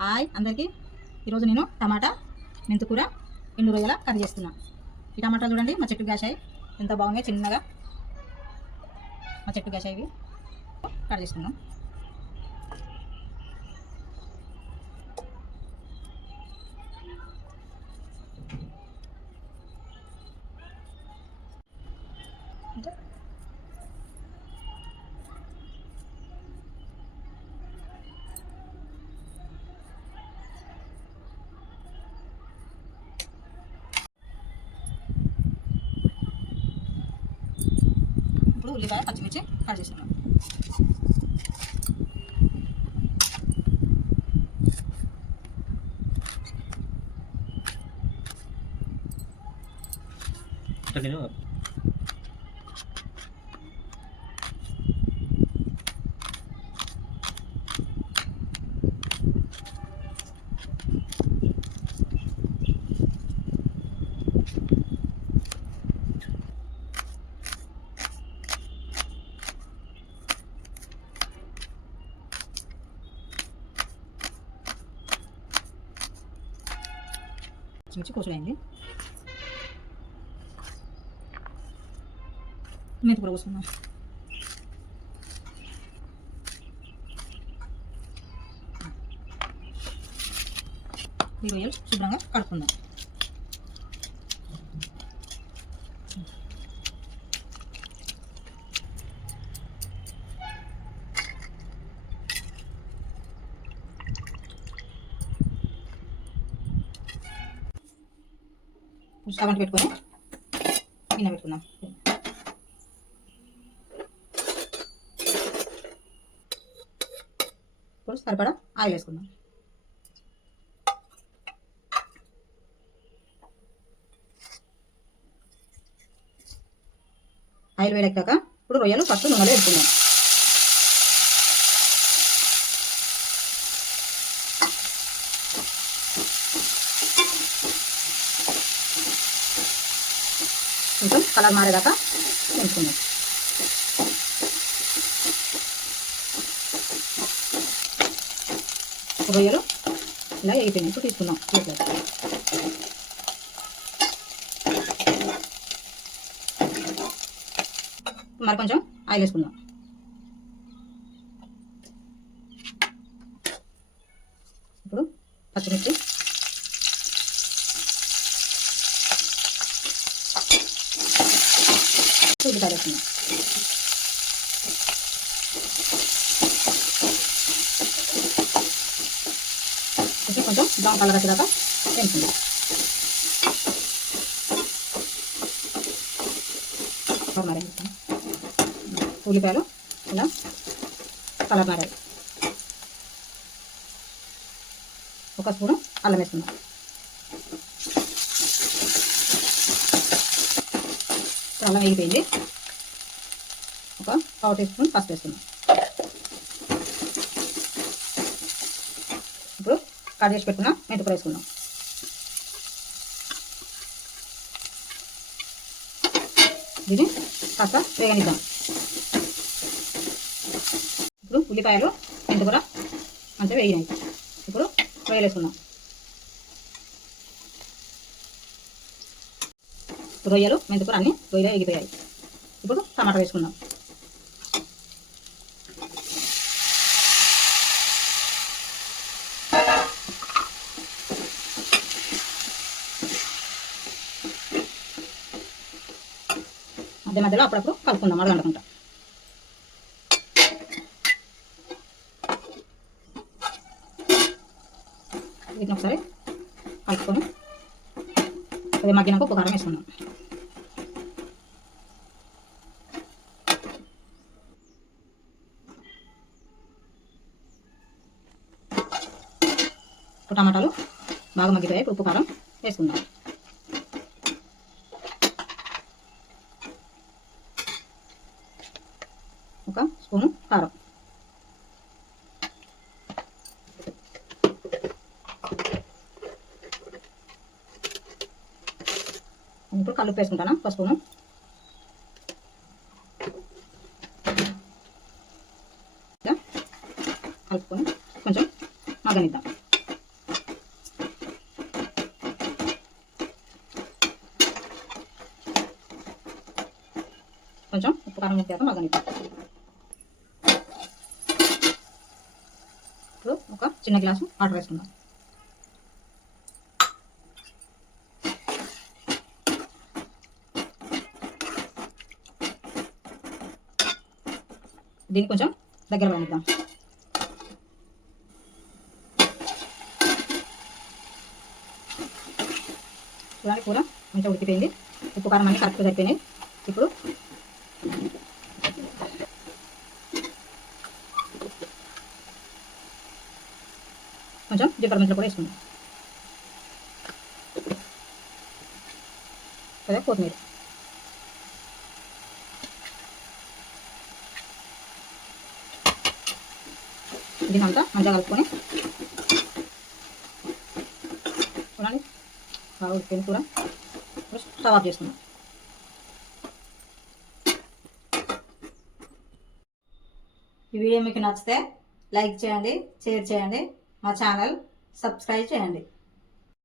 Hi అందరికీ. ఈరోజు నేను టమాటా మెంతుకూర ఎండు రొయ్యల కర్రీ చేస్తున్నా. ఈ టమాటాలు చూడండి మా చెట్టు గాసాయి ఎంత బాగున్నాయి చిన్నగా. మా చెట్టు గాసాయి ఇవి కట్ చేస్తున్నాం. ఇప్పుడు ఉల్లిపాయ పచ్చిమిర్చి కట్ చేసుకున్నాం ఇట్లా పచ్చిమిర్చి కోసుడైంది మెంతి కూడా కోసుకున్నాం ఈ రొయ్యలు శుభ్రంగా కడుక్కుందాం. స్టవ్ అంటు పెట్టుకొని గిన్నె పెట్టుకుందాం. ఇప్పుడు సరిపడా ఆయిల్ వేసుకుందాం. ఆయిల్ వేడెక్కాక ఇప్పుడు రొయ్యలు ఫస్ట్ నూనెలో వేసుకుందాం కొంచెం కలర్ మారేదాకా వేసుకుందాం రొయ్యలు ఇలా వేగిపోయినాయి ఇప్పుడు తీసుకుందాం. ప్లేట్లోకి. మరి కొంచెం ఆయిల్ వేసుకుందాం. ఇప్పుడు పచ్చిమిర్చి ఉల్లిపాయలు వేసుకుందాం కొంచెం కొంచెం బ్రౌన్ కలర్ వచ్చేదాకా వేసుకుందాం. కలర్ ఉల్లిపాయలు ఇలా కలర్ మారాయి. ఒక స్పూను అల్లం వేసుకుందాం. చాలా వేగిపోయింది. ఒక పావు టీ స్పూన్ పసుపు వేసుకున్నాం ఇప్పుడు కట్ చేసి పెట్టుకున్న మెంతుకూర వేసుకుందాం. దీన్ని కాస్త వేగనిద్దాం. ఇప్పుడు ఉల్లిపాయలు మెంతుకూర మంచిగా వేగినాయి. ఇప్పుడు రొయ్యలు రొయ్యలు మెంతుకూర అన్ని రొయ్యలు ఎగిపోయాయి ఇప్పుడు టమాటా వేసుకుందాం. మధ్య మధ్యలో అప్పుడప్పుడు కలుపుకుందాం అడగంటకుంటా వీటిని ఒకసారి కలుపుకొని అది మగ్గినాక ఉప్పు కారం వేసుకుందాం ఇప్పుడు టమాటాలు బాగా మగ్గిపోయాయి ఇప్పుడు ఉప్పు కారం వేసుకుందాం ఒక స్పూను కారం ఇప్పుడు కలుపు వేసుకుంటాను పసుపును కలుపుకొని కొంచెం మగనిద్దాం కొంచెం ఉప్పు కారం ముక్కాక మగనిద్దాం ఇప్పుడు ఒక చిన్న గ్లాసు ఆర్డర్ వేసుకుందాం. దీన్ని కొంచెం దగ్గర పడిద్దాం చూడండి కూర మంచిగా ఉడికిపోయింది. ఉప్పు కారం అన్ని కరెక్ట్గా సరిపోయినాయి. ఇప్పుడు కొంచెం జీలకర్ర మెంతులు కూడా వేసుకుందాం. కదా కొత్తిమీర. దీనంతా మంచిగా కలుపుకొని చూడండి. బాగా ఉడికింది కూర ఇప్పుడు స్టవ్ ఆఫ్ చేసుకుందాం. ఈ వీడియో మీకు నచ్చితే లైక్ చేయండి షేర్ చేయండి మా ఛానల్ సబ్స్క్రైబ్ చేయండి.